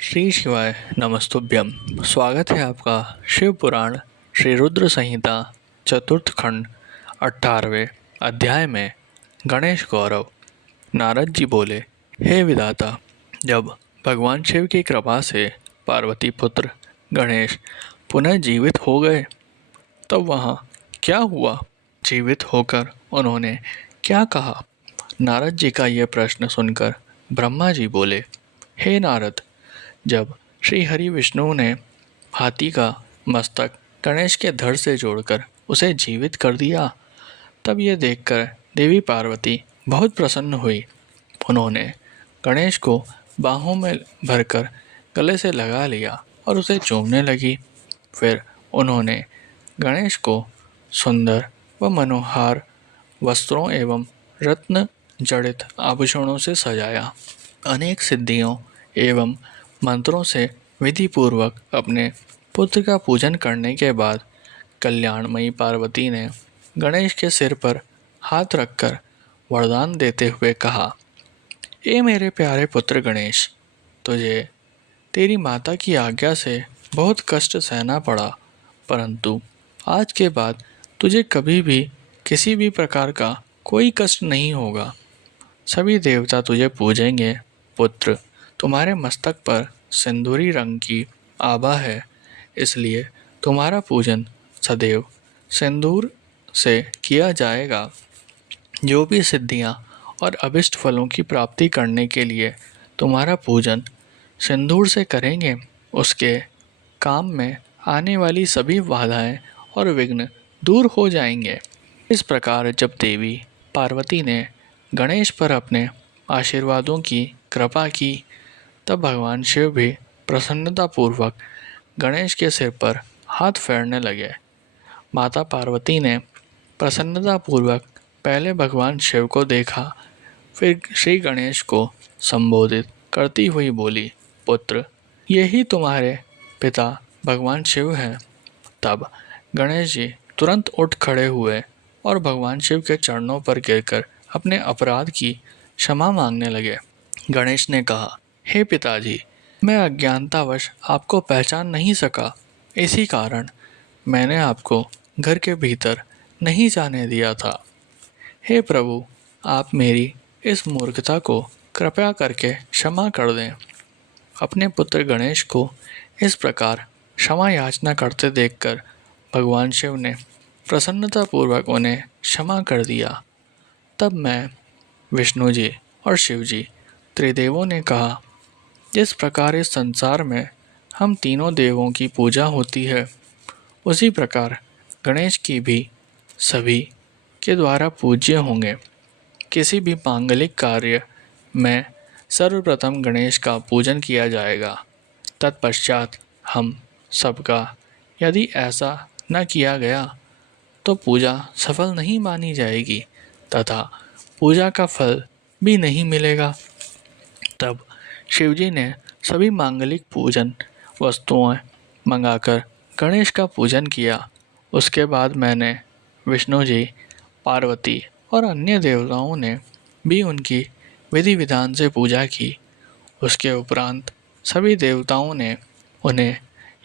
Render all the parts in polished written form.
श्री शिवाय नमस्तुभ्यम। स्वागत है आपका शिव पुराण श्री रुद्र संहिता चतुर्थ खंड 18वें अध्याय में। गणेश गौरव। नारद जी बोले, हे विधाता, जब भगवान शिव की कृपा से पार्वती पुत्र गणेश पुनः जीवित हो गए तब वहाँ क्या हुआ? जीवित होकर उन्होंने क्या कहा? नारद जी का यह प्रश्न सुनकर ब्रह्मा जी बोले, हे नारद, जब श्री हरि विष्णु ने हाथी का मस्तक गणेश के धड़ से जोड़कर उसे जीवित कर दिया तब यह देखकर देवी पार्वती बहुत प्रसन्न हुई। उन्होंने गणेश को बाहों में भरकर गले से लगा लिया और उसे चूमने लगी। फिर उन्होंने गणेश को सुंदर व मनोहार वस्त्रों एवं रत्न जड़ित आभूषणों से सजाया। अनेक सिद्धियों एवं मंत्रों से विधि पूर्वक अपने पुत्र का पूजन करने के बाद कल्याणमयी पार्वती ने गणेश के सिर पर हाथ रखकर वरदान देते हुए कहा, ए मेरे प्यारे पुत्र गणेश, तुझे तेरी माता की आज्ञा से बहुत कष्ट सहना पड़ा, परंतु आज के बाद तुझे कभी भी किसी भी प्रकार का कोई कष्ट नहीं होगा। सभी देवता तुझे पूजेंगे। पुत्र, तुम्हारे मस्तक पर सिंदूरी रंग की आभा है, इसलिए तुम्हारा पूजन सदैव सिंदूर से किया जाएगा। जो भी सिद्धियां और अभिष्ट फलों की प्राप्ति करने के लिए तुम्हारा पूजन सिंदूर से करेंगे, उसके काम में आने वाली सभी बाधाएं और विघ्न दूर हो जाएंगे। इस प्रकार जब देवी पार्वती ने गणेश पर अपने आशीर्वादों की कृपा की तब भगवान शिव भी प्रसन्नतापूर्वक गणेश के सिर पर हाथ फेरने लगे। माता पार्वती ने प्रसन्नतापूर्वक पहले भगवान शिव को देखा, फिर श्री गणेश को संबोधित करती हुई बोली, पुत्र, यही तुम्हारे पिता भगवान शिव हैं। तब गणेश जी तुरंत उठ खड़े हुए और भगवान शिव के चरणों पर गिरकर अपने अपराध की क्षमा मांगने लगे। गणेश ने कहा, हे पिताजी, मैं अज्ञानतावश आपको पहचान नहीं सका, इसी कारण मैंने आपको घर के भीतर नहीं जाने दिया था। हे प्रभु, आप मेरी इस मूर्खता को कृपया करके क्षमा कर दें। अपने पुत्र गणेश को इस प्रकार क्षमा याचना करते देखकर भगवान शिव ने प्रसन्नतापूर्वक उन्हें क्षमा कर दिया। तब मैं, विष्णु जी और शिव जी त्रिदेवों ने कहा, जिस प्रकार इस संसार में हम तीनों देवों की पूजा होती है, उसी प्रकार गणेश की भी सभी के द्वारा पूज्य होंगे। किसी भी मांगलिक कार्य में सर्वप्रथम गणेश का पूजन किया जाएगा। तत्पश्चात हम सबका, यदि ऐसा न किया गया तो पूजा सफल नहीं मानी जाएगी तथा पूजा का फल भी नहीं मिलेगा। तब शिवजी ने सभी मांगलिक पूजन वस्तुएं मंगाकर गणेश का पूजन किया। उसके बाद मैंने, विष्णु जी, पार्वती और अन्य देवताओं ने भी उनकी विधि विधान से पूजा की। उसके उपरांत सभी देवताओं ने उन्हें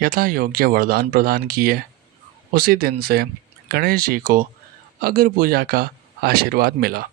यथा योग्य वरदान प्रदान किए। उसी दिन से गणेश जी को अग्र पूजा का आशीर्वाद मिला।